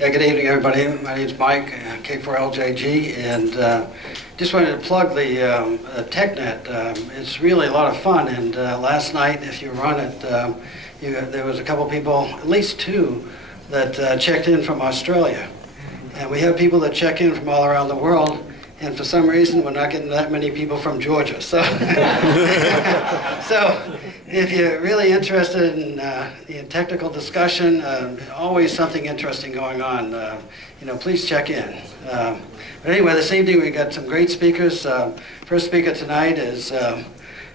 Yeah, good evening, everybody. My name's Mike, K4LJG, and just wanted to plug the TechNet. It's really a lot of fun, and last night, if you were on it, there was a couple people, at least two, that checked in from Australia. And we have people that check in from all around the world, and for some reason, we're not getting that many people from Georgia. So, so if you're really interested in technical discussion, always something interesting going on, please check in. But anyway, this evening we got some great speakers. First speaker tonight has a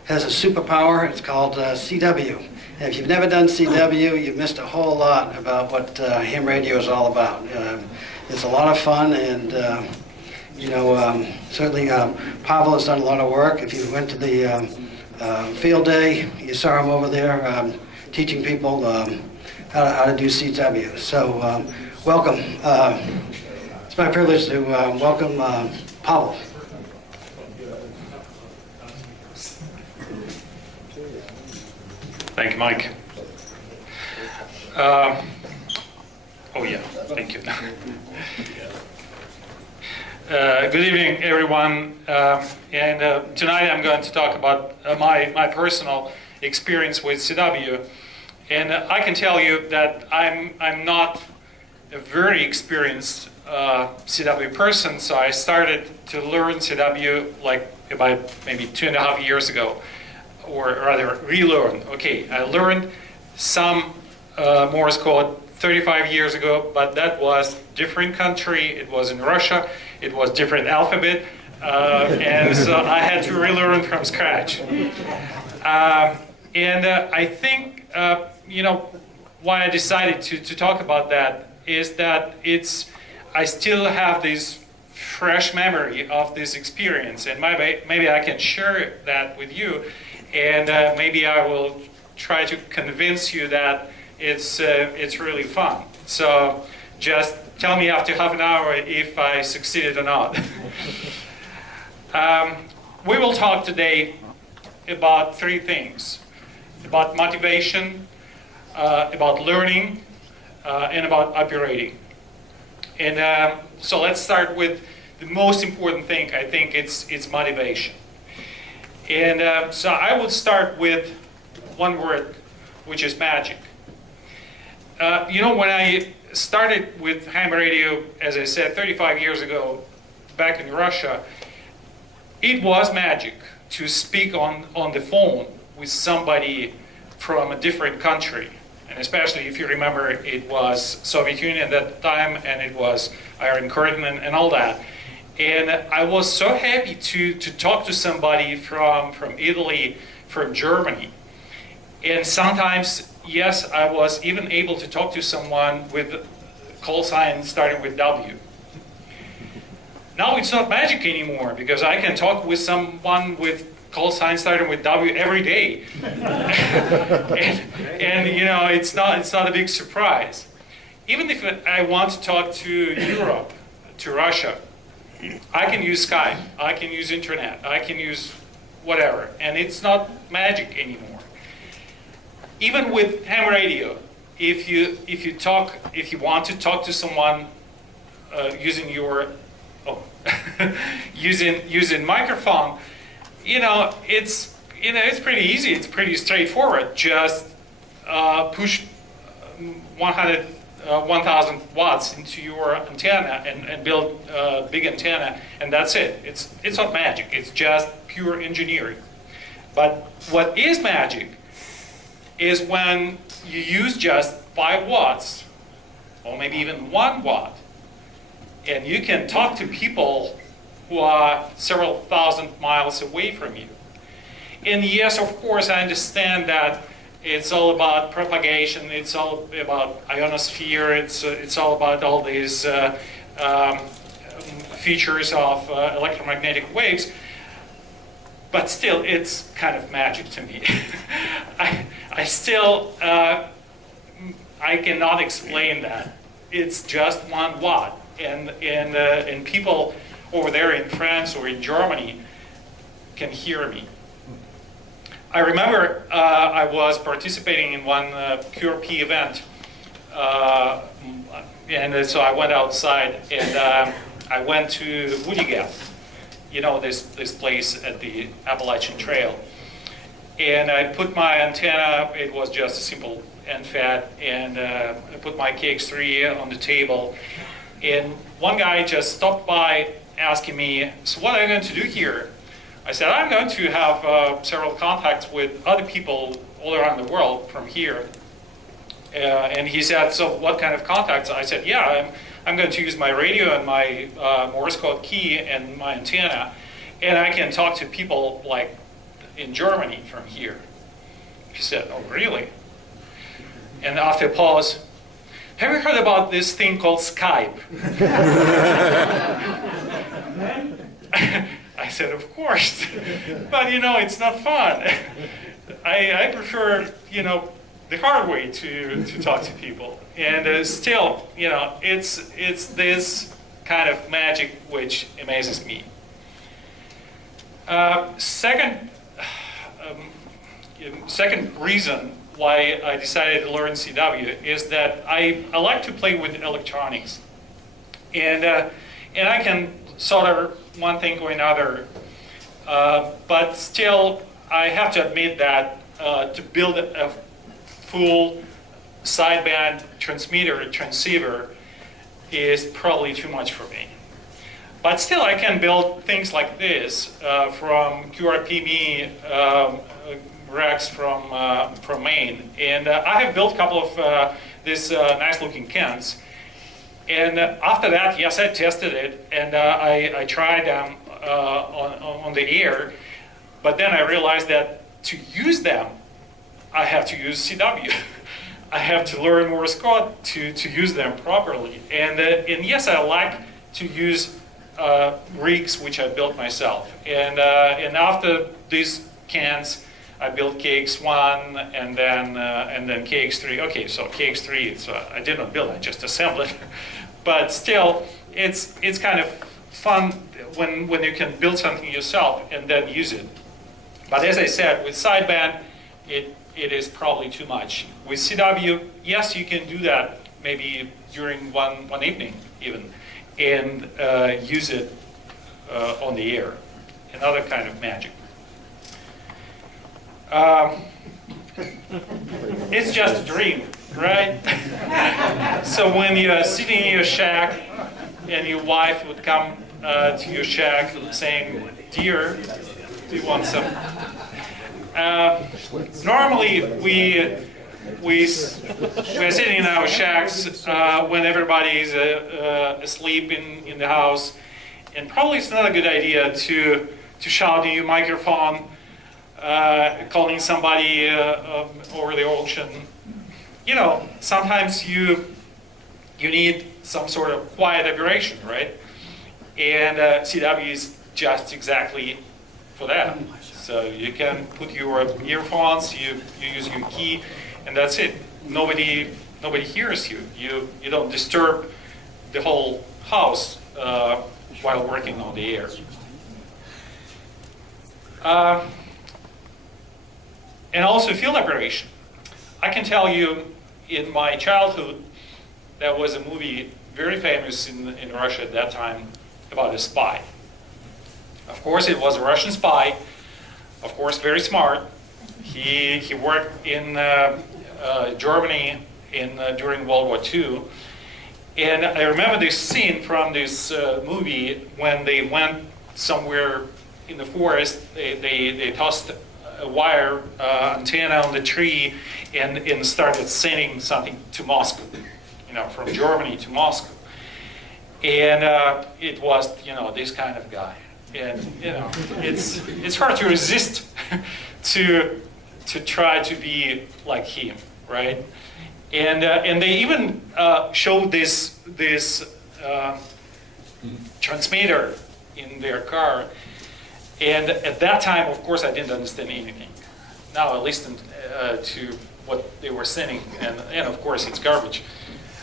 superpower. It's called CW. And if you've never done CW, you've missed a whole lot about what ham radio is all about. It's a lot of fun, and certainly Pavel has done a lot of work. If you went to the field day, you saw him over there teaching people how to do CW. So welcome. It's my privilege to welcome Pavel. Thank you, Mike. Thank you. Good evening, everyone. Tonight I'm going to talk about my personal experience with CW. And I can tell you that I'm not a very experienced CW person, so I started to learn CW like about maybe 2.5 years ago, or rather relearn. Okay, I learned some Morse code 35 years ago, but that was different country. It was in Russia. It was different alphabet, and so I had to relearn from scratch. I think why I decided to talk about that is that I still have this fresh memory of this experience, and maybe I can share that with you, and maybe I will try to convince you that it's really fun. So just tell me after half an hour if I succeeded or not. We will talk today about three things: about motivation, about learning, and about operating. And so let's start with the most important thing. I think it's motivation. And so I would start with one word, which is magic. When I started with ham radio, as I said, 35 years ago, back in Russia, it was magic to speak on the phone with somebody from a different country. And especially if you remember, it was Soviet Union at the time, and it was Iron Curtain and all that. And I was so happy to talk to somebody from Italy, from Germany. And sometimes, yes, I was even able to talk to someone with call sign starting with W. Now it's not magic anymore, because I can talk with someone with call sign starting with W every day. and it's not a big surprise. Even if I want to talk to Europe, to Russia, I can use Skype, I can use internet, I can use whatever, and it's not magic anymore. Even with ham radio, if you want to talk to someone using your using microphone, it's pretty easy. It's pretty straightforward. Just push 1,000 watts into your antenna and build a big antenna, and that's it. It's not magic. It's just pure engineering. But what is magic is when you use just 5 watts, or maybe even 1 watt, and you can talk to people who are several thousand miles away from you. And yes, of course, I understand that it's all about propagation, it's all about ionosphere, it's all about all these features of electromagnetic waves, but still, it's kind of magic to me. I still, I cannot explain that. It's just 1 watt, and people over there in France or in Germany can hear me. I remember I was participating in one QRP event And so I went outside, and I went to Woody Gap, you know, this place at the Appalachian Trail. And I put my antenna, it was just a simple NFAT, and I put my KX3 on the table. And one guy just stopped by asking me, so what are you going to do here? I said, I'm going to have several contacts with other people all around the world from here. And he said, so what kind of contacts? I said, yeah, I'm going to use my radio and my Morse code key and my antenna, and I can talk to people like in Germany from here. He said, oh, really? And after a pause, have you heard about this thing called Skype? I said, of course. But, you know, it's not fun. I prefer, you know, the hard way to talk to people. And still, you know, it's this kind of magic which amazes me. Second reason why I decided to learn CW is that I like to play with electronics. And I can solder one thing or another, but still I have to admit that to build a full sideband transceiver is probably too much for me. But still I can build things like this from QRPB racks from Maine. And I have built a couple of these nice looking cans. And after that, yes, I tested it, and I tried them on the air, but then I realized that to use them, I have to use CW. I have to learn Morse code to use them properly. And yes, I like to use rigs which I built myself. And after these cans, I built KX1 and then KX3. Okay, so KX3, I did not build, I just assembled it. But still, it's kind of fun when you can build something yourself and then use it. But as I said, with sideband, it is probably too much. With CW, yes, you can do that maybe during one evening even, and use it on the air. Another kind of magic. It's just a dream, right? So when you're sitting in your shack and your wife would come to your shack saying, dear, do you want some? Normally we're sitting in our shacks when everybody's asleep in the house, and probably it's not a good idea to shout in your microphone, calling somebody over the ocean. You know, sometimes you need some sort of quiet aberration, right? And CW is just exactly for that. So you can put your earphones, you use your key, and that's it. Nobody hears you. You don't disturb the whole house while working on the air. And also field operation. I can tell you, in my childhood, there was a movie very famous in Russia at that time about a spy. Of course, it was a Russian spy. Of course, very smart. He worked in Germany during World War II. And I remember this scene from this movie when they went somewhere in the forest. They tossed a wire antenna on the tree and started sending something to Moscow, you know, from Germany to Moscow. And it was, you know, this kind of guy. And, you know, it's hard to resist to try to be like him, right? And they even showed this transmitter in their car. And at that time, of course, I didn't understand anything. Now I listened to what they were sending, and of course it's garbage.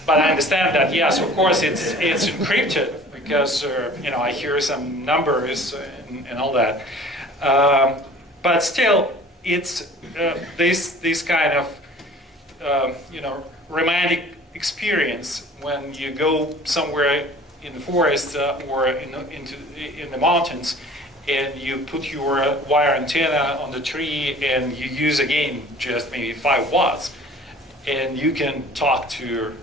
But I understand that, yes, of course it's encrypted, because you know, I hear some numbers and all that. But still, it's this kind of you know, romantic experience when you go somewhere in the forest or in the mountains, and you put your wire antenna on the tree and you use again just maybe 5 watts, and you can talk to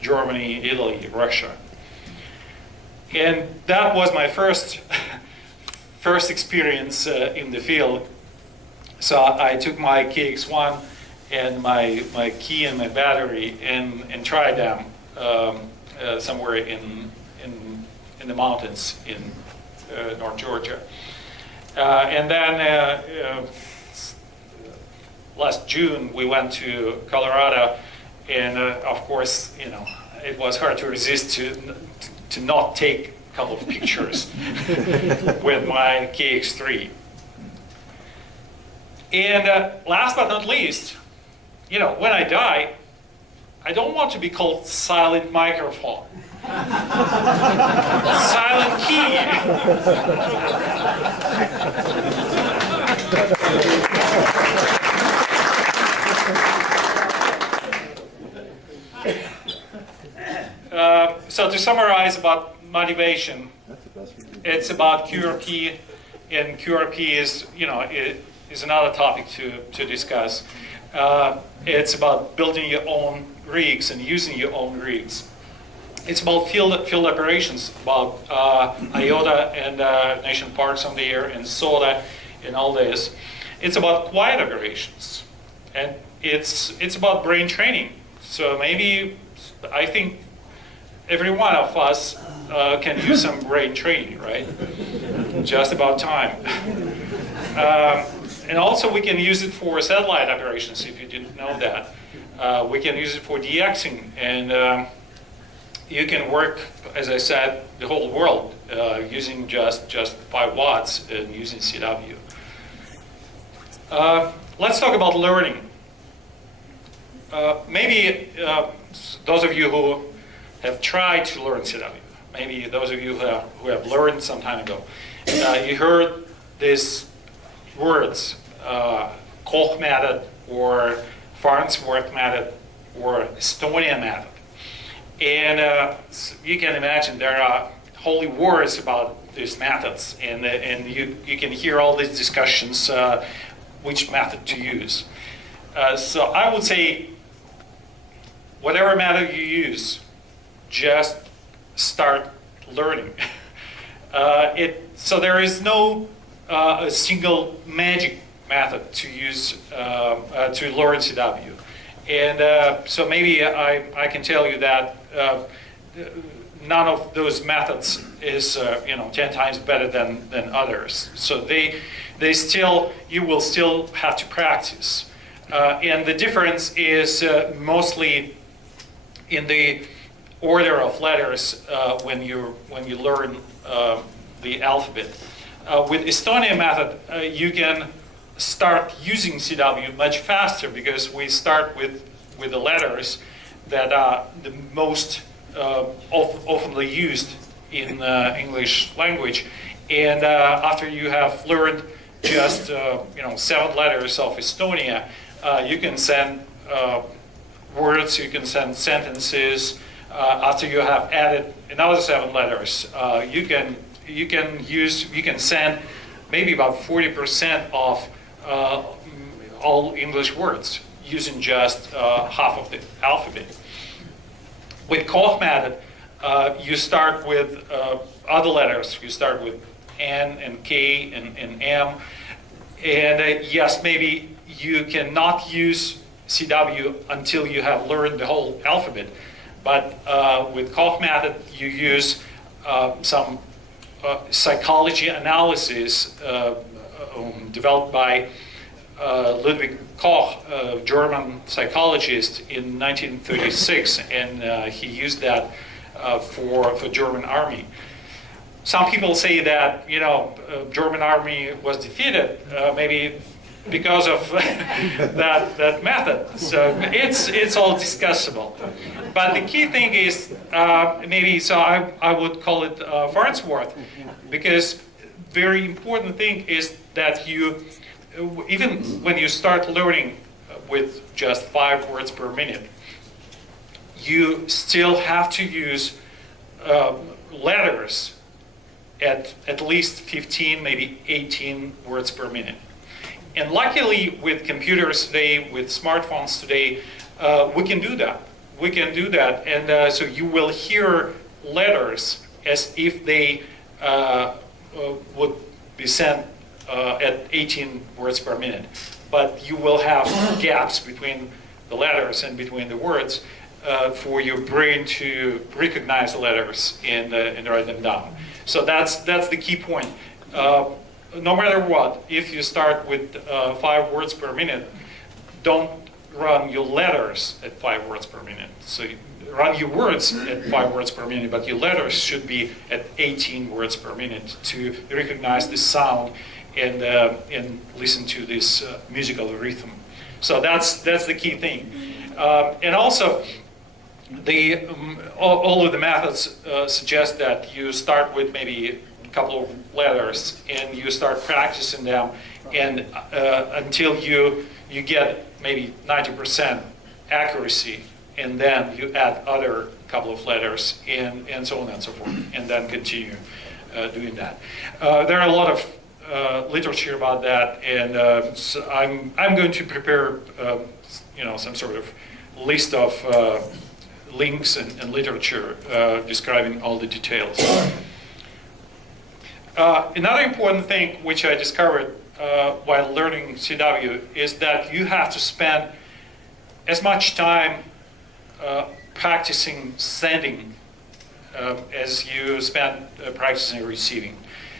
Germany, Italy, Russia. And that was my first experience in the field. So I took my KX1 and my key and my battery and tried them somewhere in the mountains in North Georgia. And then last June we went to Colorado, and of course, you know, it was hard to resist to not take a couple of pictures with my KX3. And last but not least, you know, when I die, I don't want to be called silent microphone. Silent key. So to summarize about motivation, it's about QRP, and QRP is, you know, is another topic to discuss. It's about building your own rigs and using your own rigs. It's about field operations, about IOTA and national parks on the air and SOTA and all this. It's about quiet operations, and it's about brain training. So maybe I think every one of us can use some brain training, right? Just about time. And also we can use it for satellite operations, if you didn't know that. We can use it for DXing, and you can work, as I said, the whole world using just 5 watts and using CW. Let's talk about learning. Maybe those of you who have tried to learn CW, maybe those of you who have learned some time ago, you heard these words, Koch method, or Farnsworth method, or Estonia method. And you can imagine there are holy wars about these methods, and you can hear all these discussions which method to use. So I would say whatever method you use, just start learning. So there is no a single magic method to use to learn CW. And so maybe I can tell you that none of those methods is 10 times better than others. So they still, you will still have to practice. And the difference is mostly in the order of letters when you learn the alphabet. With Estonia method, you can start using CW much faster because we start with the letters that are the most oftenly used in English language. And after you have learned just 7 letters of Estonia, you can send words, you can send sentences. After you have added another 7 letters, you can send maybe about 40% of all English words using just half of the alphabet. With Koch method, you start with other letters. You start with N and K and M. And yes, maybe you cannot use CW until you have learned the whole alphabet. But with Koch method, you use some psychology analysis developed by Ludwig Koch, a German psychologist, in 1936, and he used that for German army. Some people say that German army was defeated maybe because of that method. So it's all discussable. But the key thing is I would call it Farnsworth, because very important thing is that you, even when you start learning with just 5 words per minute, you still have to use letters at least 15, maybe 18 words per minute. And luckily, with computers today, with smartphones today, we can do that. We can do that, and so you will hear letters as if they would be sent at 18 words per minute. But you will have gaps between the letters and between the words for your brain to recognize the letters and write them down. So that's the key point. No matter what, if you start with 5 words per minute, don't run your letters at 5 words per minute. So you run your words at 5 words per minute, but your letters should be at 18 words per minute to recognize the sound and listen to this musical rhythm. So that's the key thing. And also, all of the methods suggest that you start with maybe a couple of letters and you start practicing them, and until you get maybe 90% accuracy, and then you add other couple of letters and so on and so forth, and then continue doing that. There are a lot of literature about that, and so I'm going to prepare some sort of list of links and literature describing all the details. Another important thing which I discovered while learning CW is that you have to spend as much time practicing sending as you spend practicing receiving.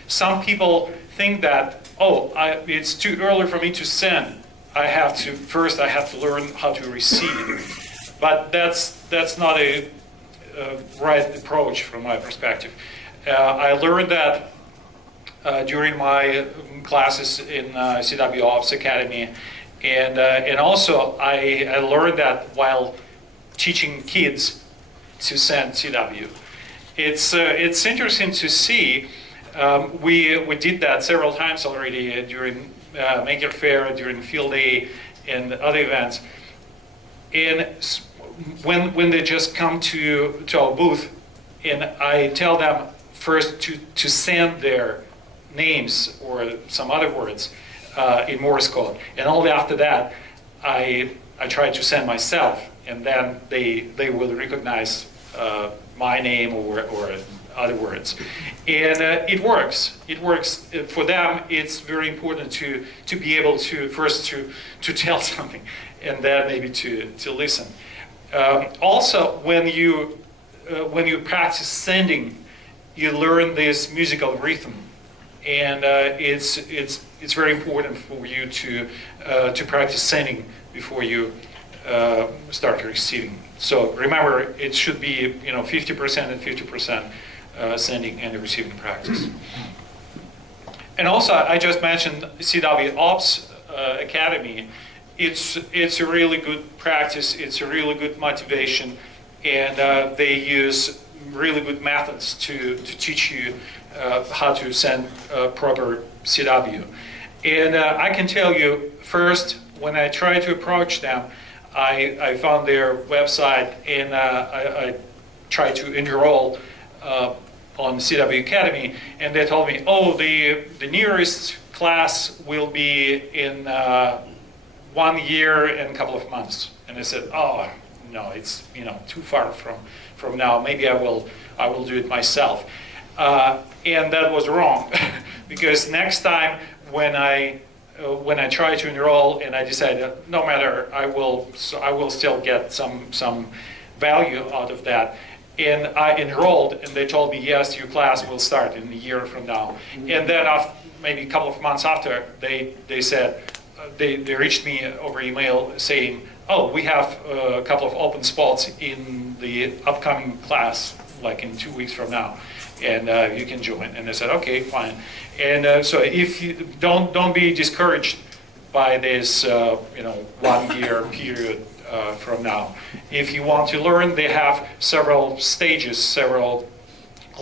Some people think that, it's too early for me to send. First I have to learn how to receive. But that's not a right approach from my perspective. I learned that during my classes in CW Ops Academy, and also I learned that while teaching kids to send CW. It's interesting to see. We did that several times already during Maker Faire, during Field Day, and other events. And when they just come to our booth, and I tell them first to send their names or some other words in Morse code, and only after that I try to send myself, and then they will recognize my name or other words, and it works. It works for them. It's very important to be able to first to tell something, and then maybe to listen. Also, when you practice sending, you learn this musical rhythm, and it's very important for you to practice sending before you start receiving. So remember, it should be 50% and 50% sending and receiving practice. And also, I just mentioned CW Ops Academy. It's a really good practice. It's a really good motivation, and they use really good methods to teach you how to send proper CW. And I can tell you, first, when I tried to approach them, I found their website, and I tried to enroll on CW Academy, and they told me, the nearest class will be in 1 year and a couple of months. And I said, no, it's too far from now. Maybe I will do it myself. And that was wrong, because next time when I try to enroll and I decided no matter, I will still get some value out of that. And I enrolled, and they told me, yes, your class will start in a year from now. And then after, maybe a couple of months after, they said, they reached me over email saying, we have a couple of open spots in the upcoming class, like in 2 weeks from now, and you can join. And I said, okay, fine. And so if you don't be discouraged by this 1 year period from now. If you want to learn, they have several stages, several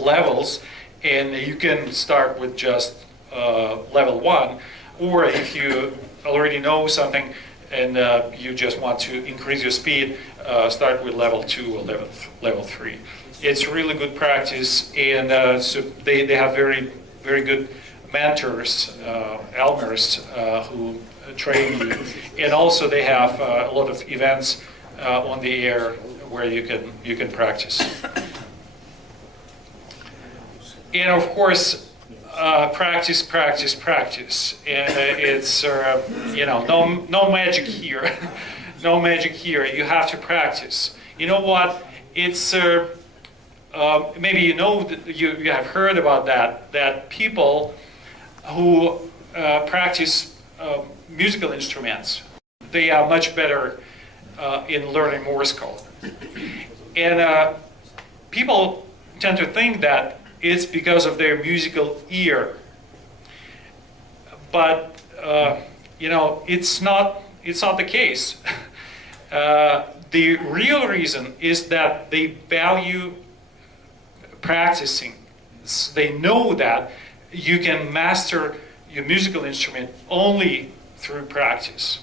levels, and you can start with just level 1, or if you already know something, and you just want to increase your speed, start with level 2 or level 3. It's really good practice, and so they have very good mentors, Elmers, who train you, and also they have a lot of events on the air where you can practice. And of course, practice, and it's no magic here, no magic here. You have to practice. You know what? It's maybe you have heard about that people who practice musical instruments, they are much better in learning Morse code, and people tend to think that it's because of their musical ear, but it's not the case. The real reason is that they value practicing. They know that you can master your musical instrument only through practice.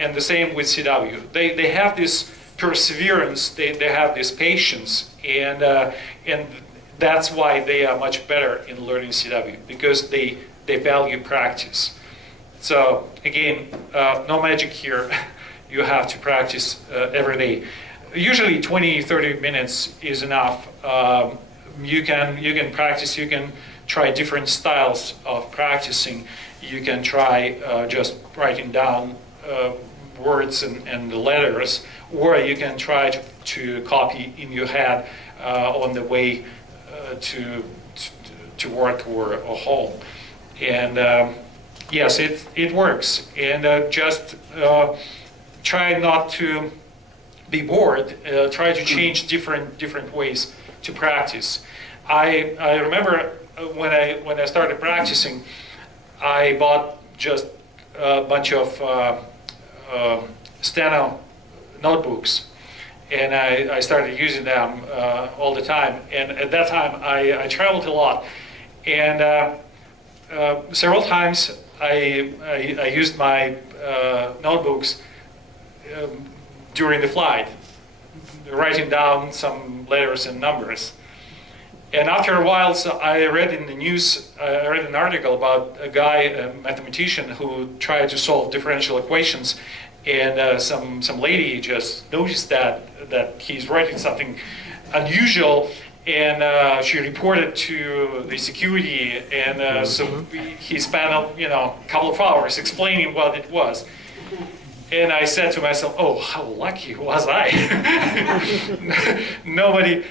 And the same with CW. They have this perseverance, they have this patience, and that's why they are much better in learning CW, because they value practice. So again, no magic here. You have to practice every day. Usually 20-30 minutes is enough. You can practice. You can try different styles of practicing. You can try just writing down words and the letters, or you can try to copy in your head on the way to work or home. And yes, it works. And just try not to be bored. Try to change different ways to practice. I remember when I started practicing, I bought just a bunch of steno notebooks, and I started using them all the time. And at that time, I traveled a lot, and several times I used my notebooks during the flight, writing down some letters and numbers. And after a while, so I read in the news, I read an article about a guy, a mathematician, who tried to solve differential equations, and some lady just noticed that he's writing something unusual, and she reported to the security, and so he spent a couple of hours explaining what it was. And I said to myself, "Oh, how lucky was I!" nobody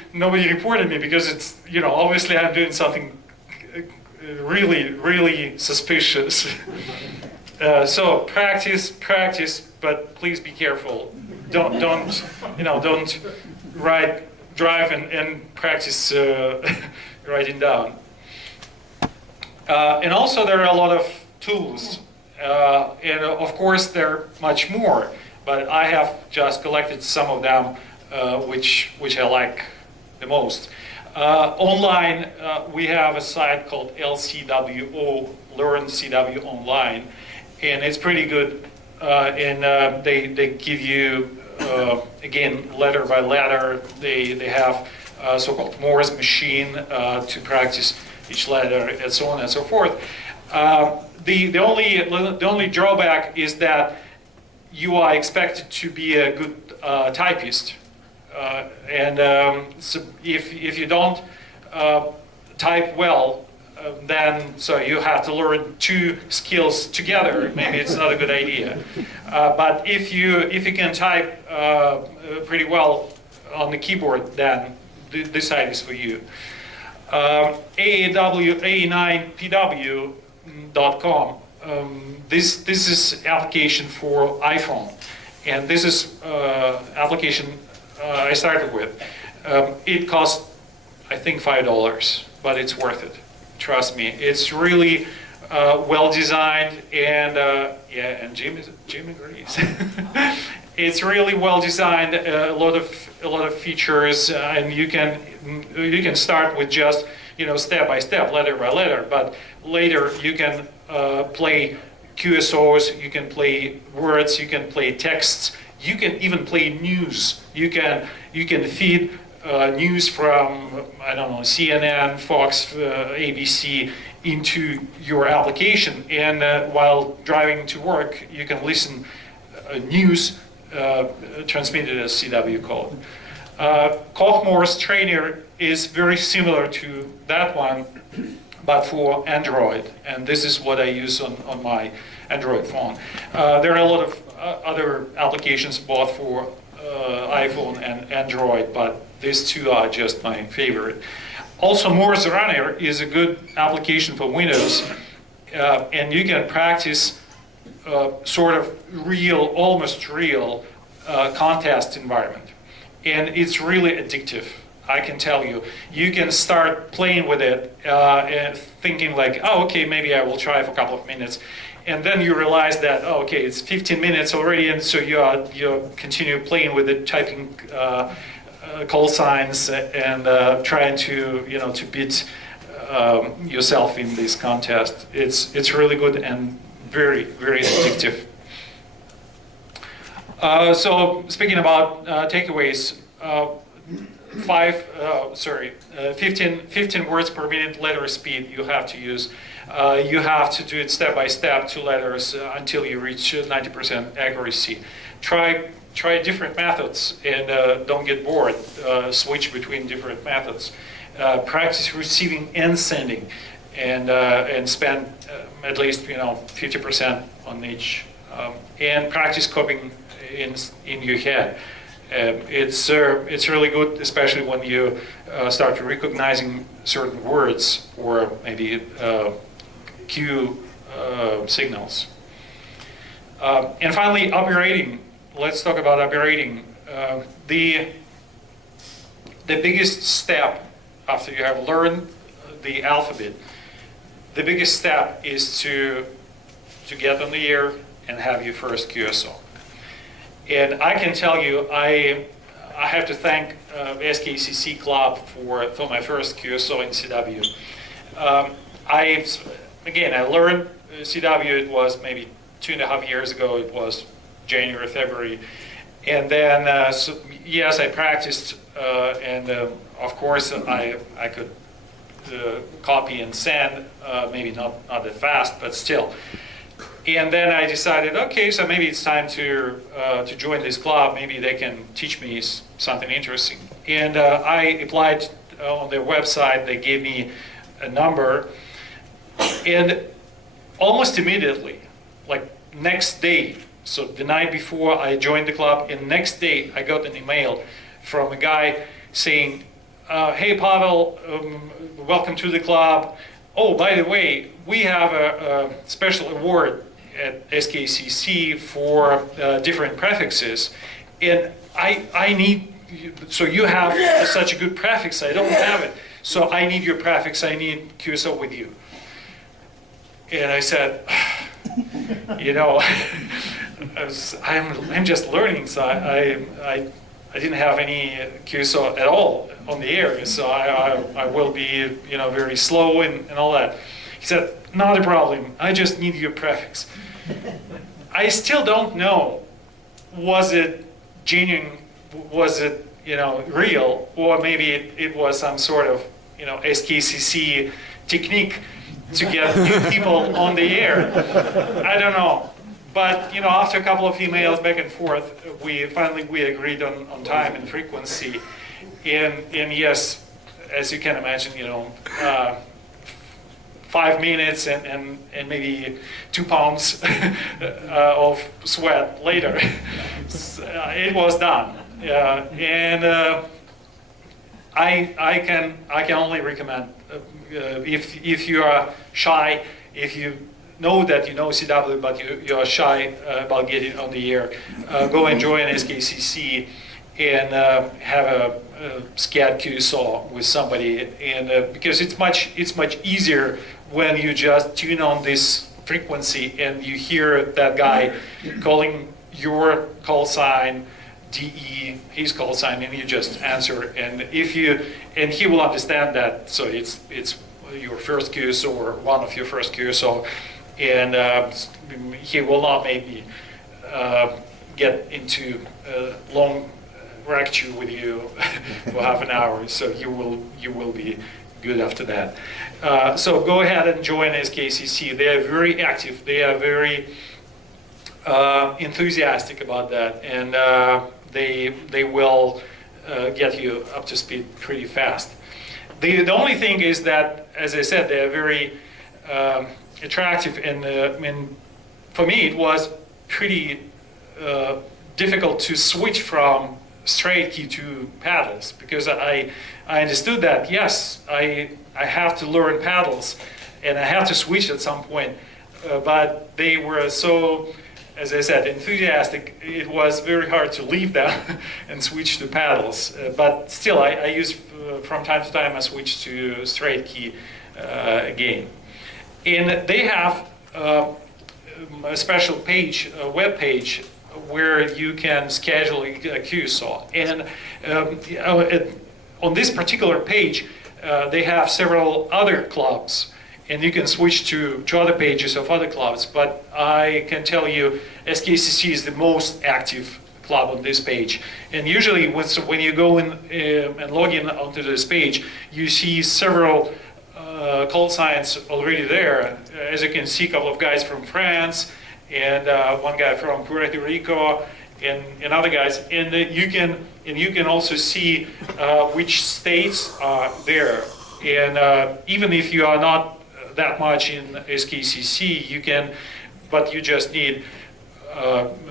reported me, because it's obviously I'm doing something really suspicious. So practice, but please be careful. Don't drive and practice writing down. And also there are a lot of tools. And of course there are much more, but I have just collected some of them which I like the most. Online we have a site called LCWO, Learn CW Online, and it's pretty good, and they give you again letter by letter. They have so-called Morse machine to practice each letter, and so on and so forth. The only drawback is that you are expected to be a good typist, and so if you don't type well, then you have to learn two skills together. Maybe it's not a good idea. But if you can type pretty well on the keyboard, then this site is for you. A9PW.com. This is application for iPhone, and this is application I started with. It costs, I think, $5, but it's worth it. Trust me, it's really well designed, and and Jim agrees. It's really well designed. A lot of features, and you can start with just step by step, letter by letter, but later you can play QSOs, you can play words, you can play texts, you can even play news. You can feed news from, I don't know, CNN, Fox, ABC into your application, and while driving to work, you can listen news transmitted as CW code. Koch-Morse Trainer is very similar to that one, but for Android, and this is what I use on my Android phone. There are a lot of other applications both for iPhone and Android, but these two are just my favorite. Also, Morse Runner is a good application for Windows, and you can practice sort of real, almost real contest environment. And it's really addictive, I can tell you. You can start playing with it and thinking like, oh, okay, maybe I will try for a couple of minutes. And then you realize that, oh, okay, it's 15 minutes already, and so you continue playing with it, typing call signs and trying to to beat yourself in this contest. It's really good and very, very addictive. So speaking about takeaways, 15 words per minute letter speed you have to use. You have to do it step by step, 2 letters until you reach 90% accuracy. Try different methods and don't get bored. Switch between different methods. Practice receiving and sending, and spend at least 50% on each. And practice copying in your head. It's really good, especially when you start recognizing certain words or maybe cue signals. And finally, operating. Let's talk about operating. The biggest step after you have learned the alphabet, the biggest step is to get on the air and have your first QSO. And I can tell you, I have to thank SKCC Club for my first QSO in CW. I learned CW, it was maybe 2.5 years ago, it was January, February. And then, yes, I practiced, and of course I could copy and send, maybe not that fast, but still. And then I decided, okay, so maybe it's time to join this club. Maybe they can teach me something interesting. And I applied on their website. They gave me a number. And almost immediately, like next day, so the night before I joined the club, and next day I got an email from a guy saying, hey, Pavel, welcome to the club. Oh, by the way, we have a special award at SKCC for different prefixes, and I need, so you have such a good prefix, I don't have it, so I need your prefix, I need QSO with you. And I said, I'm just learning, so I didn't have any QSO at all on the air, so I will be very slow and all that. He said, not a problem, I just need your prefix. I still don't know, was it genuine, was it real, or maybe it was some sort of SKCC technique to get new people on the air. I don't know. But after a couple of emails back and forth, we agreed on time and frequency. And yes, as you can imagine, 5 minutes and maybe 2 pounds of sweat later, it was done. And I can only recommend, if you are shy, if you know that you know CW but you are shy about getting on the air, go and join SKCC and have a SCAD QSO with somebody, and because it's much easier when you just tune on this frequency and you hear that guy calling your call sign, DE, his call sign, and you just answer, and he will understand that, so it's your first QSO or one of your first QSO, and he will not maybe get into a long lecture with you for half an hour, so you will be good after that. So go ahead and join SKCC. They are very active. They are very enthusiastic about that, and they will get you up to speed pretty fast. The only thing is that, as I said, they are very attractive, and I mean, for me it was pretty difficult to switch from straight key to paddles, because I understood that yes, I have to learn paddles and I have to switch at some point, but they were so, as I said, enthusiastic. It was very hard to leave them and switch to paddles, but still I use from time to time I switch to straight key again. And they have a special page, a web page, where you can schedule a QSO. And on this particular page, they have several other clubs, and you can switch to other pages of other clubs. But I can tell you, SKCC is the most active club on this page. And usually when you go in and log in onto this page, you see several call signs already there. As you can see, a couple of guys from France, and one guy from Puerto Rico, and other guys, and you can also see which states are there. And even if you are not that much in SKCC, you can, but you just need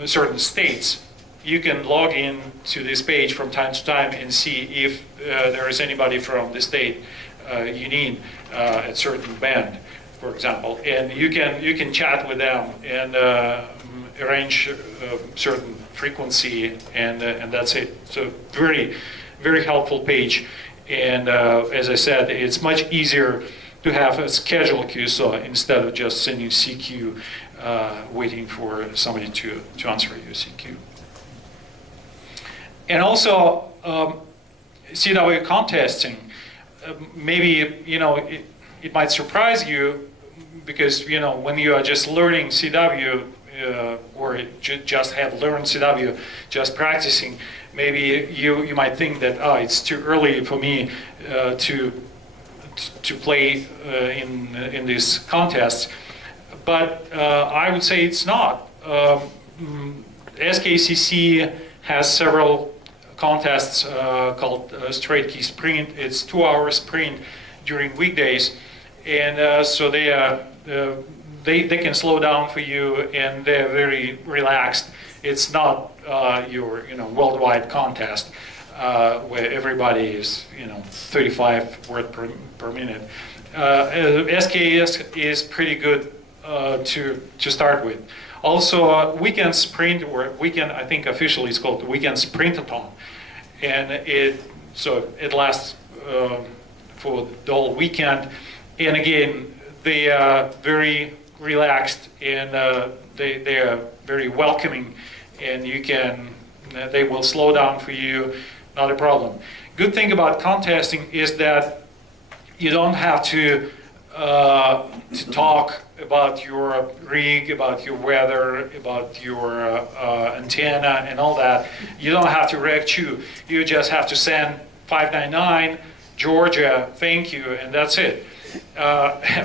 certain states. You can log in to this page from time to time and see if there is anybody from the state you need at certain band, for example, and you can chat with them and arrange certain frequency, and that's it. So very helpful page, and as I said, it's much easier to have a scheduled QSO instead of just sending CQ, waiting for somebody to answer your CQ. And also CW contesting. Maybe it might surprise you, because when you are just learning CW or just have learned CW, just practicing, maybe you might think that it's too early for me to play in these contests, but I would say it's not. SKCC has several contests called Straight Key Sprint. It's 2-hour sprint during weekdays, and so they can slow down for you, and they're very relaxed. It's not your worldwide contest where everybody is 35 words per minute. SKS is pretty good to start with. Also, weekend sprint, or weekend, I think officially it's called the weekend sprintathon, and it lasts for the whole weekend. And again, they are very relaxed, and they are very welcoming, and they will slow down for you, not a problem. Good thing about contesting is that you don't have to talk about your rig, about your weather, about your antenna and all that. You don't have to rec chew. You just have to send 599 Georgia, thank you, and that's it.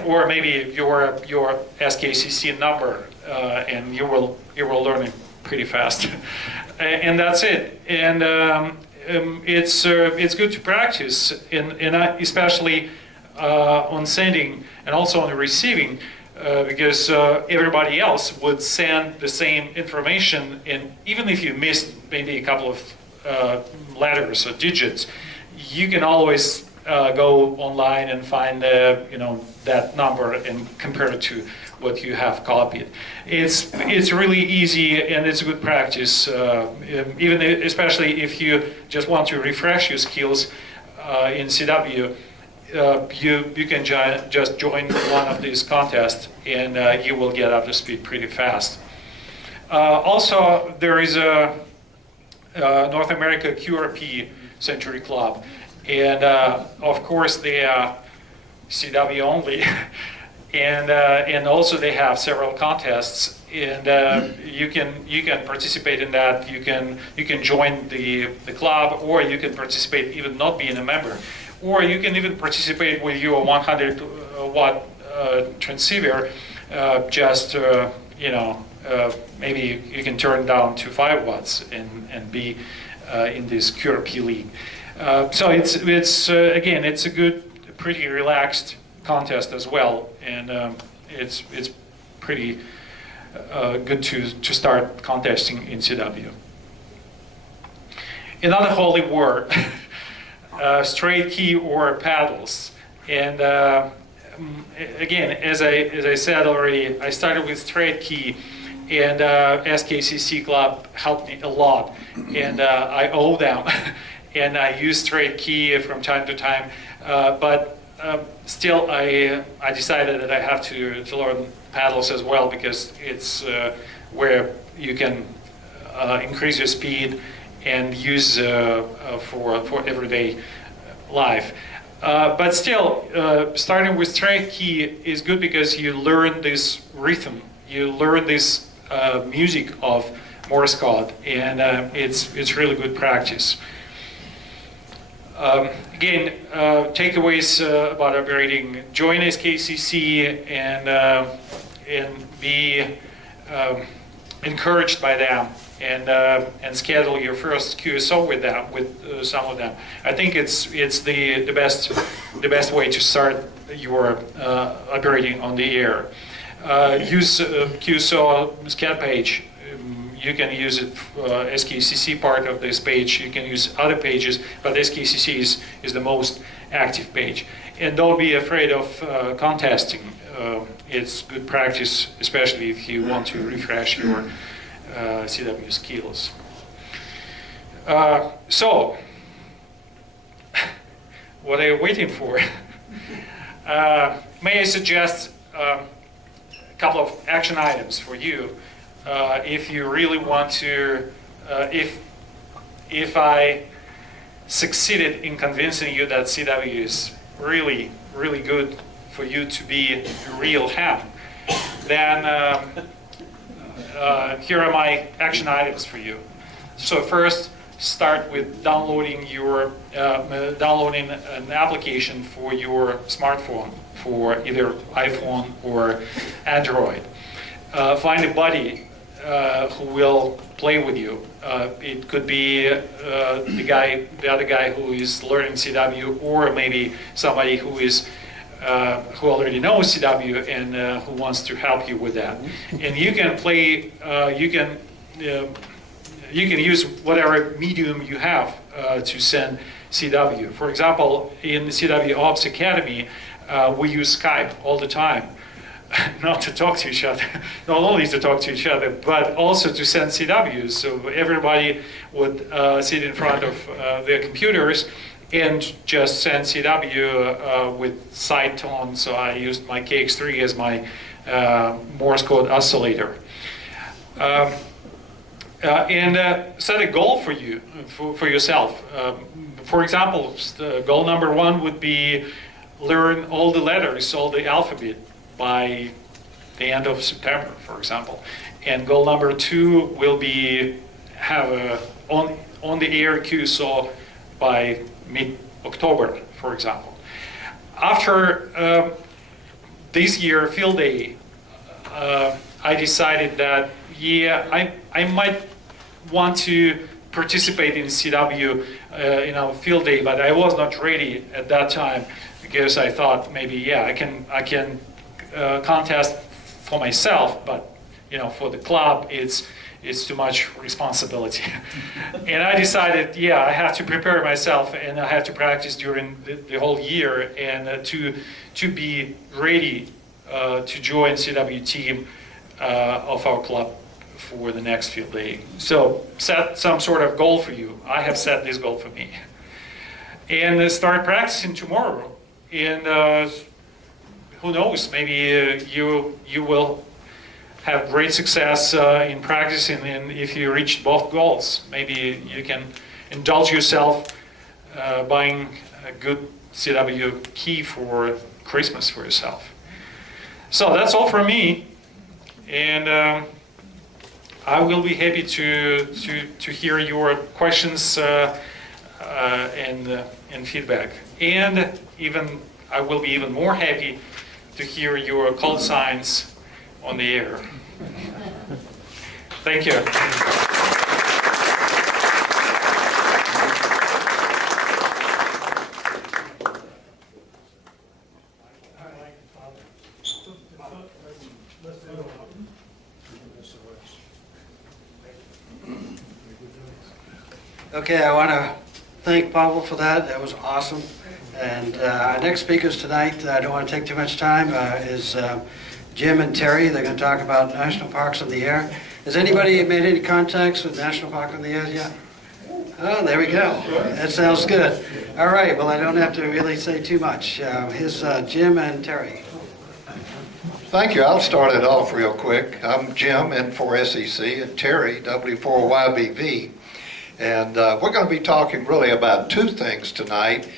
Or maybe your SKCC number, and you will learn it pretty fast. And that's it. And it's good to practice, and especially on sending and also on the receiving, because everybody else would send the same information, and even if you missed maybe a couple of letters or digits, you can always go online and find that number and compare it to what you have copied. It's really easy, and it's good practice, even especially if you just want to refresh your skills in CW. You can just join one of these contests, and you will get up to speed pretty fast. Also, there is a North America QRP Century Club, and of course they are CW only, and also they have several contests, and you can participate in that. You can join the club, or you can participate even not being a member, or you can even participate with your 100 watt transceiver. Just maybe you can turn down to 5 watts and be in this QRP league. So it's again, it's a good, pretty relaxed contest as well, and it's pretty good to start contesting in CW. Another holy war, straight key or paddles, and again, as I said already, I started with straight key, and SKCC Club helped me a lot, and I owe them, and I use straight key from time to time, but still I decided that I have to learn paddles as well, because it's where you can increase your speed and use for everyday life. But still, starting with straight key is good because you learn this rhythm, you learn this music of Morse code, and it's really good practice. Again, takeaways about operating: join SKCC and be encouraged by them, and schedule your first QSO with them, with some of them. I think it's the best way to start your operating on the air. Use QSO scan page. You can use it SKCC part of this page. You can use other pages, but SKCC is the most active page. And don't be afraid of contesting. It's good practice, especially if you want to refresh your CW skills. So, what are you waiting for? May I suggest a couple of action items for you if you really want to, if I succeeded in convincing you that CW is really, really good for you to be a real ham, then here are my action items for you. So first, start with downloading an application for your smartphone, for either iPhone or Android. Find a buddy who will play with you. It could be the other guy who is learning CW, or maybe somebody who already knows CW and who wants to help you with that. And you can play. You can use whatever medium you have to send CW. For example, in the CW Ops Academy, we use Skype all the time. Not to talk to each other, not only to talk to each other, but also to send CWs. So everybody would sit in front of their computers and just send CW with side tone. So I used my KX3 as my Morse code oscillator. And set a goal for you, for yourself. For example, goal number 1 would be learn all the letters, all the alphabet by the end of September, for example. And goal number 2 will be have a on the air QSO by mid-October, for example. After this year field day, I decided that I might want to participate in CW field day, but I was not ready at that time, because I thought maybe I can contest for myself, but for the club it's too much responsibility. And I decided I have to prepare myself, and I have to practice during the whole year, and to be ready to join CW team of our club for the next field day. So set some sort of goal for you. I have set this goal for me, and start practicing tomorrow. And who knows, maybe you will have great success in practicing, and if you reach both goals, maybe you can indulge yourself buying a good CW key for Christmas for yourself. So that's all from me, and I will be happy to hear your questions and feedback, and even I will be even more happy to hear your call signs on the air. Thank you. Okay, I want to thank Pavel for that. That was awesome. And our next speakers tonight, I don't want to take too much time, is Jim and Terry. They're going to talk about National Parks on the Air. Has anybody made any contacts with National Park on the Air yet? Oh, there we go. That sounds good. All right, well, I don't have to really say too much. Here's Jim and Terry. Thank you. I'll start it off real quick. I'm Jim, N4SEC, and Terry, W4YBV. And we're going to be talking really about two things tonight,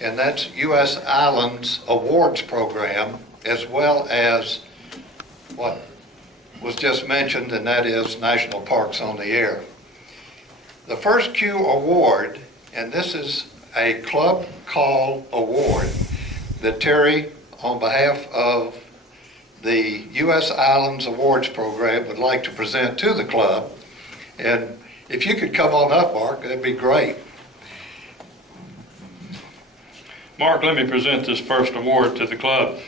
and that's U.S. Islands Awards Program, as well as what was just mentioned, and that is National Parks on the Air. The first Q award, and this is a club call award that Terry, on behalf of the U.S. Islands Awards Program, would like to present to the club. And if you could come on up, Mark, that'd be great. Mark, let me present this first award to the club.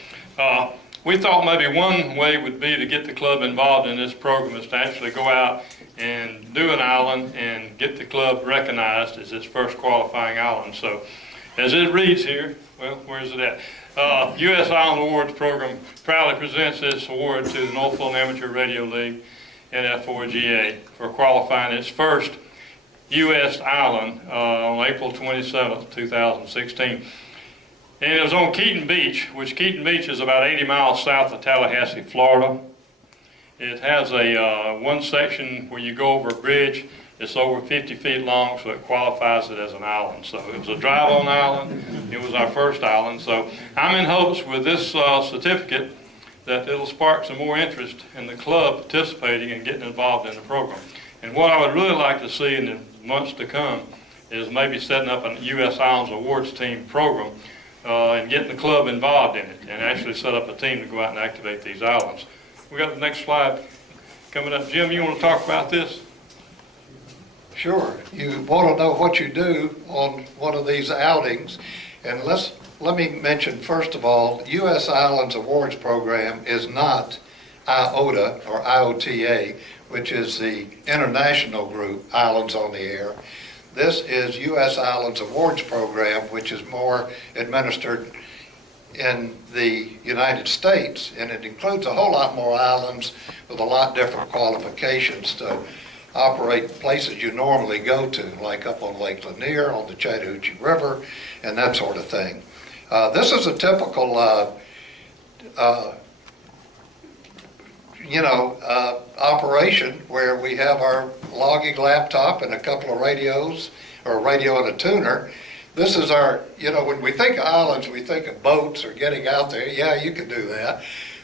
We thought maybe one way would be to get the club involved in this program is to actually go out and do an island and get the club recognized as its first qualifying island. So as it reads here, well, where is it at? U.S. Island Awards Program proudly presents this award to the Northfield Amateur Radio League, NFORGA, for qualifying its first U.S. island on April 27th, 2016. And it was on Keaton Beach, which Keaton Beach is about 80 miles south of Tallahassee, Florida. It has a one section where you go over a bridge. It's over 50 feet long, so it qualifies it as an island. So it was a drive-on island. It was our first island. So I'm in hopes with this certificate that it'll spark some more interest in the club participating and getting involved in the program. And what I would really like to see in the months to come is maybe setting up a U.S. Islands Awards team program and getting the club involved in it and actually set up a team to go out and activate these islands. We got the next slide coming up. Jim, you want to talk about this? Sure. You want to know what you do on one of these outings. And let me mention, first of all, U.S. Islands Awards Program is not IOTA or IOTA, which is the international group, Islands on the Air. This is U.S. Islands Awards Program, which is more administered in the United States, and it includes a whole lot more islands with a lot different qualifications to operate places you normally go to, like up on Lake Lanier, on the Chattahoochee River, and that sort of thing. This is a typical, operation where we have our logging laptop and a couple of radios, or a radio and a tuner. This is our, when we think of islands, we think of boats or getting out there. Yeah, you can do that.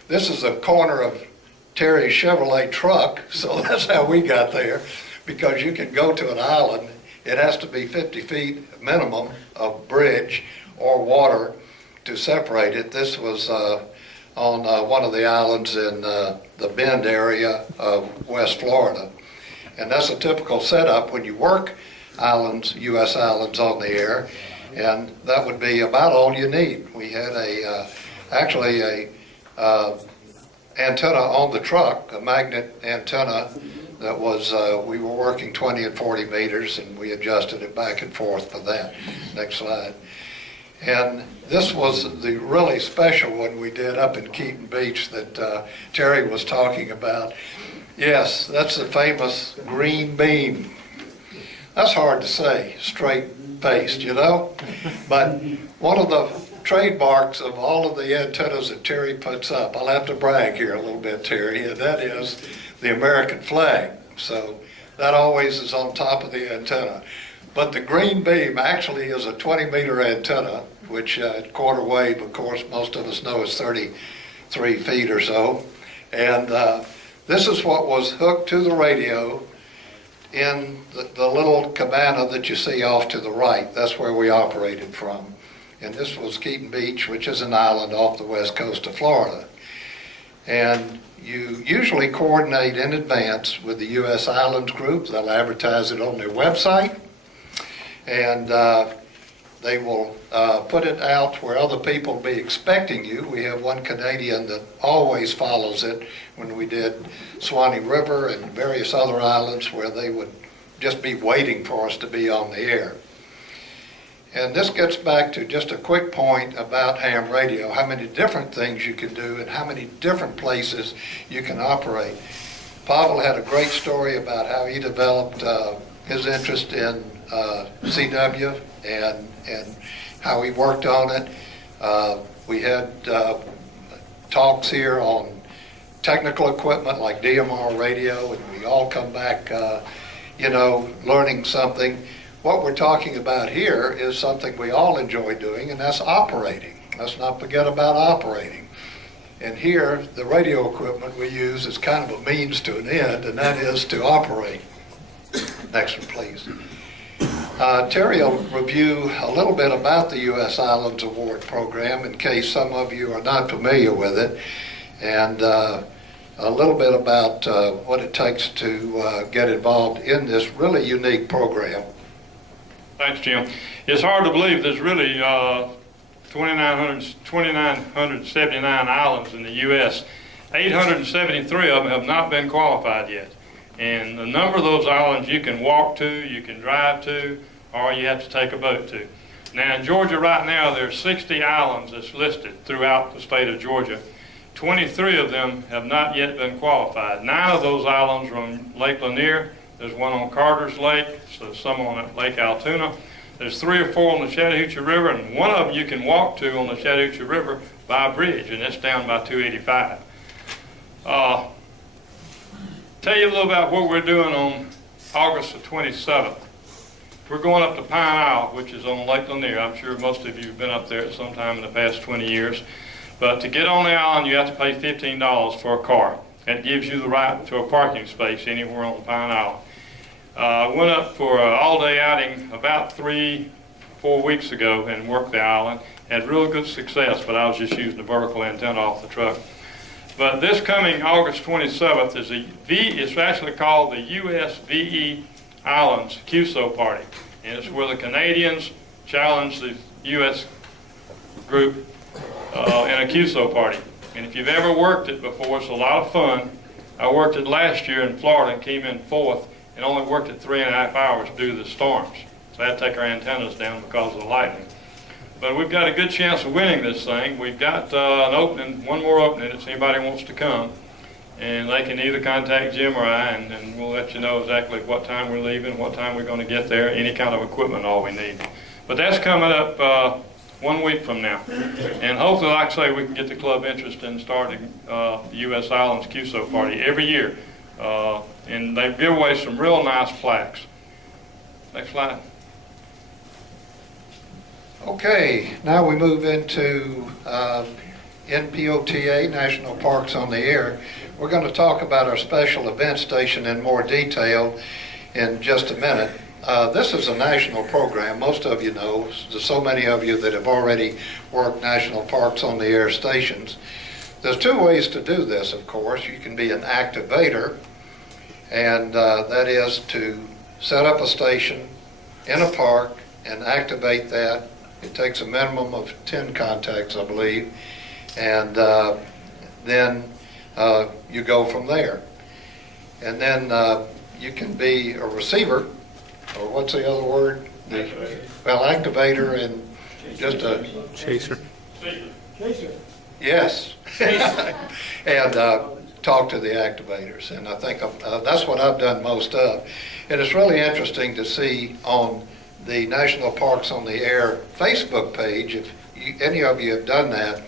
This is a corner of Terry's Chevrolet truck, so that's how we got there, because you can go to an island. It has to be 50 feet minimum of bridge or water to separate it. This was on one of the islands in the Bend area of West Florida. And that's a typical setup when you work islands, U.S. Islands on the Air, and that would be about all you need. We had actually a antenna on the truck, a magnet antenna that was, we were working 20 and 40 meters, and we adjusted it back and forth for that. Next slide. And this was the really special one we did up in Keaton Beach that Terry was talking about. Yes, that's the famous green beam. That's hard to say, straight-faced, But one of the trademarks of all of the antennas that Terry puts up, I'll have to brag here a little bit, Terry, and that is the American flag. So that always is on top of the antenna. But the green beam actually is a 20-meter antenna, which at quarter wave, of course, most of us know is 33 3 feet or so. And this is what was hooked to the radio in the little cabana that you see off to the right. That's where we operated from. And this was Keaton Beach, which is an island off the west coast of Florida. And you usually coordinate in advance with the U.S. Islands group. They'll advertise it on their website. And they will put it out where other people will be expecting you. We have one Canadian that always follows it when we did Swanee River and various other islands where they would just be waiting for us to be on the air. And this gets back to just a quick point about ham radio, how many different things you can do and how many different places you can operate. Pavel had a great story about how he developed his interest in CW and how he worked on it. We had talks here on technical equipment like DMR radio, and we all come back, learning something. What we're talking about here is something we all enjoy doing, and that's operating. Let's not forget about operating. And here, the radio equipment we use is kind of a means to an end, and that is to operate. Next one, please. Terry will review a little bit about the U.S. Islands Award Program in case some of you are not familiar with it, and a little bit about what it takes to get involved in this really unique program. Thanks, Jim. It's hard to believe there's really 2,979 islands in the U.S. 873 of them have not been qualified yet. And a number of those islands you can walk to, you can drive to, or you have to take a boat to. Now in Georgia right now, there are 60 islands that's listed throughout the state of Georgia. 23 of them have not yet been qualified. 9 of those islands are on Lake Lanier. There's one on Carter's Lake, so some on Lake Altoona. There's 3 or 4 on the Chattahoochee River, and one of them you can walk to on the Chattahoochee River by a bridge, and it's down by 285. Tell you a little about what we're doing on August the 27th. We're going up to Pine Isle, which is on Lake Lanier. I'm sure most of you have been up there at some time in the past 20 years. But to get on the island, you have to pay $15 for a car. That gives you the right to a parking space anywhere on Pine Isle. Went up for an all-day outing about 3-4 weeks ago and worked the island. Had real good success, but I was just using the vertical antenna off the truck. But this coming August 27th is it's actually called the USVE Islands QSO Party. And it's where the Canadians challenge the U.S. group in a QSO party. And if you've ever worked it before, it's a lot of fun. I worked it last year in Florida and came in 4th and only worked it 3.5 hours due to the storms. So I had to take our antennas down because of the lightning. But we've got a good chance of winning this thing. We've got an opening, one more opening if anybody wants to come. And they can either contact Jim or I, and we'll let you know exactly what time we're leaving, what time we're going to get there, any kind of equipment, all we need. But that's coming up 1 week from now. And hopefully, like I say, we can get the club interested in starting the U.S. Islands QSO Party every year. And they give away some real nice plaques. Next slide. Okay, now we move into NPOTA, National Parks on the Air. We're going to talk about our special event station in more detail in just a minute. This is a national program. Most of you know, there's so many of you that have already worked National Parks on the Air stations. There's 2 ways to do this, of course. You can be an activator, and that is to set up a station in a park and activate that. It takes a minimum of 10 contacts, I believe, and then you go from there. And then you can be a receiver, or what's the other word? Activator and just a... Chaser. Chaser. Yes. And talk to the activators. And I think that's what I've done most of. And it's really interesting to see on the National Parks on the Air Facebook page, if any of you have done that,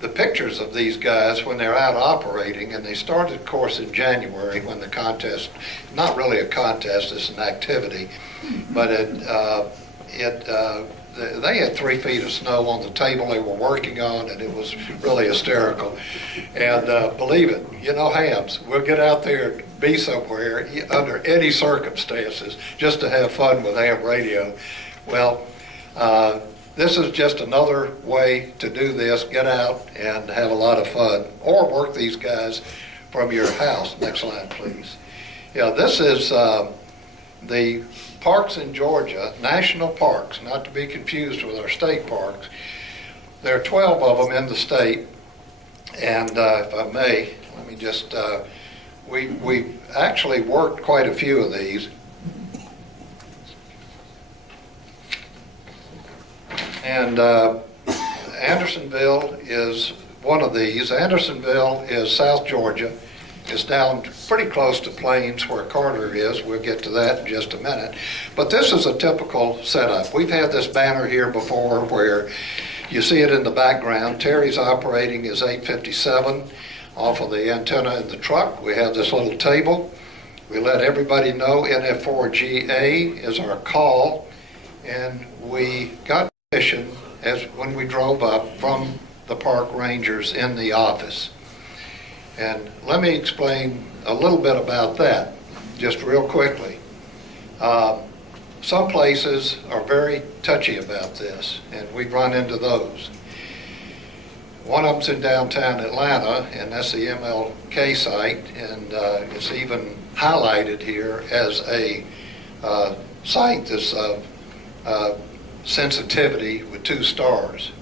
the pictures of these guys when they're out operating, and they started, of course, in January when the contest, not really a contest, it's an activity, but the they had 3 feet of snow on the table they were working on, and it was really hysterical. And believe it, you know, hams, we'll get out there and be somewhere under any circumstances just to have fun with ham radio. Well, this is just another way to do this. Get out and have a lot of fun, or work these guys from your house. Next slide, please. Yeah, this is the parks in Georgia, national parks, not to be confused with our state parks. There are 12 of them in the state, and if I may, let me just, we actually worked quite a few of these. And Andersonville is one of these. Andersonville is South Georgia. It's down pretty close to Plains where Carter is. We'll get to that in just a minute. But this is a typical setup. We've had this banner here before where you see it in the background. Terry's operating his 857 off of the antenna in the truck. We have this little table. We let everybody know NFARL is our call. And we got permission as when we drove up from the park rangers in the office. And let me explain a little bit about that, just real quickly. Some places are very touchy about this, and we run into those. One of them's in downtown Atlanta, and that's the MLK site, and it's even highlighted here as a site that's sensitivity with 2 stars.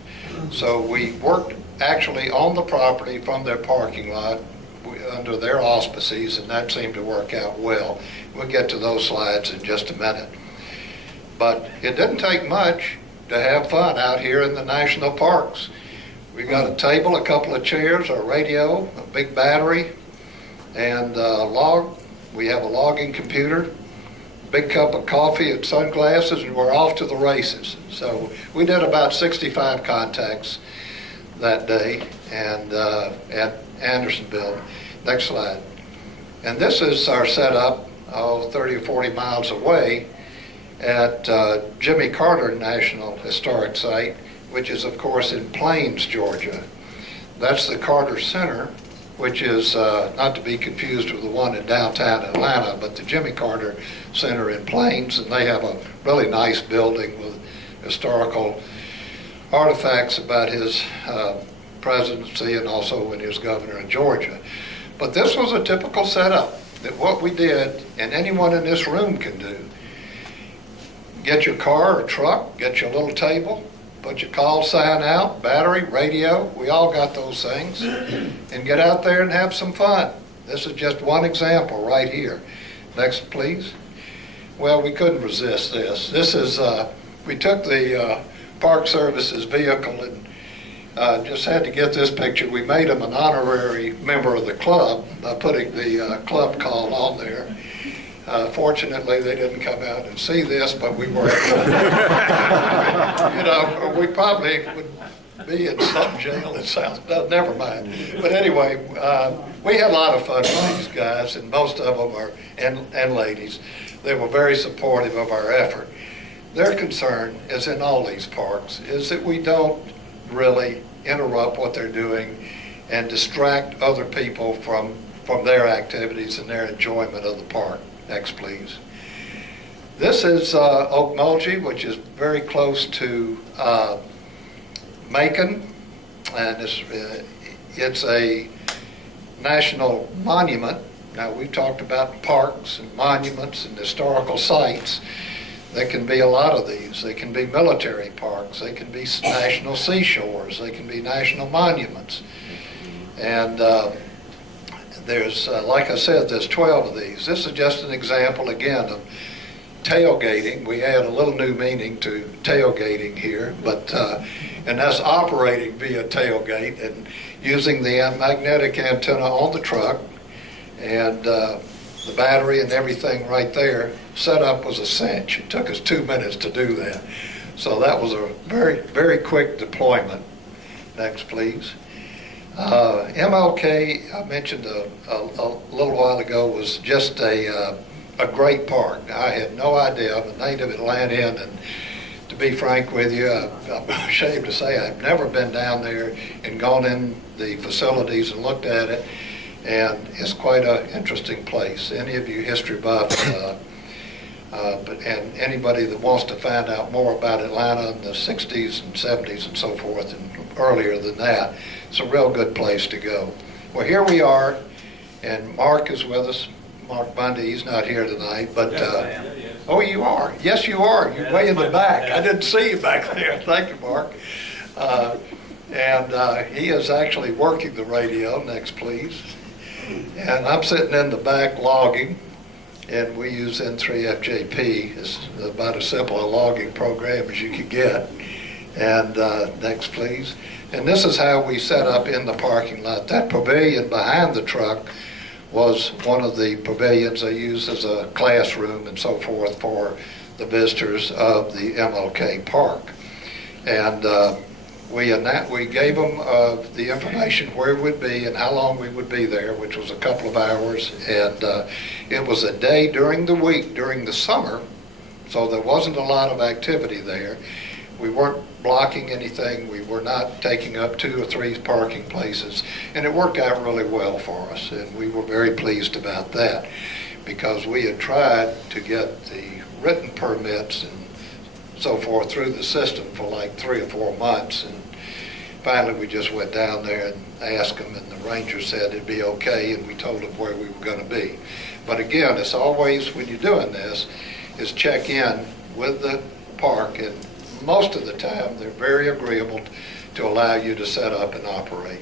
So we worked actually on the property from their parking lot under their auspices, and that seemed to work out well. We'll get to those slides in just a minute. But it didn't take much to have fun out here in the national parks. We got a table, a couple of chairs, a radio, a big battery, and a log. We have a logging computer, big cup of coffee and sunglasses, and we're off to the races. So we did about 65 contacts that day and at Andersonville. Next slide. And this is our setup 30 or 40 miles away at Jimmy Carter National Historic Site, which is of course in Plains, Georgia. That's the Carter Center, which is not to be confused with the one in downtown Atlanta, but the Jimmy Carter Center in Plains, and they have a really nice building with historical artifacts about his presidency and also when he was governor of Georgia. But this was a typical setup that what we did, and anyone in this room can do, get your car or truck, get your little table, put your call sign out, battery, radio, we all got those things, and get out there and have some fun. This is just one example right here. Next, please. Well, we couldn't resist this. This is, we took the Park Services vehicle and just had to get this picture. We made him an honorary member of the club by putting the club call on there. Fortunately, they didn't come out and see this, but we were able to, you know, we probably would be in some jail in South, no, never mind. But anyway, we had a lot of fun with these guys, and most of them are, and ladies, they were very supportive of our effort. Their concern, as in all these parks, is that we don't really interrupt what they're doing and distract other people from their activities and their enjoyment of the park. Next, please. This is Okmulgee, which is very close to Macon, and it's a national monument. Now, we've talked about parks and monuments and historical sites. There can be a lot of these. They can be military parks. They can be national seashores. They can be national monuments. And there's, like I said, there's 12 of these. This is just an example, again, of tailgating. We add a little new meaning to tailgating here, but and that's operating via tailgate and using the magnetic antenna on the truck and the battery and everything right there. Setup was a cinch. It took us 2 minutes to do that. So that was a very, very quick deployment. Next, please. MLK, I mentioned a little while ago, was just a great park. I had no idea. I'm a native Atlantean, and to to be frank with you, I'm ashamed to say I've never been down there and gone in the facilities and looked at it, and it's quite an interesting place. Any of you history buffs, and anybody that wants to find out more about Atlanta in the 60s and 70s and so forth, and earlier than that, it's a real good place to go. Well, here we are, and Mark is with us. Mark Bundy, he's not here tonight, but oh, you are. Yes, you are. You're way in the back. I didn't see you back there. Thank you, Mark. And he is actually working the radio. Next, please. And I'm sitting in the back logging, and we use N3FJP. It's about as simple a logging program as you could get. And next, please. And this is how we set up in the parking lot. That pavilion behind the truck was one of the pavilions they used as a classroom and so forth for the visitors of the MLK Park. And we gave them the information where we'd be and how long we would be there, which was a couple of hours. And it was a day during the week, during the summer, so there wasn't a lot of activity there. We weren't blocking anything. We were not taking up 2 or 3 parking places. And it worked out really well for us. And we were very pleased about that because we had tried to get the written permits and so forth through the system for like 3 or 4 months. And finally we just went down there and asked them, and the ranger said it'd be okay, and we told them where we were going to be. But again, it's always, when you're doing this, is check in with the park, and most of the time they're very agreeable to allow you to set up and operate.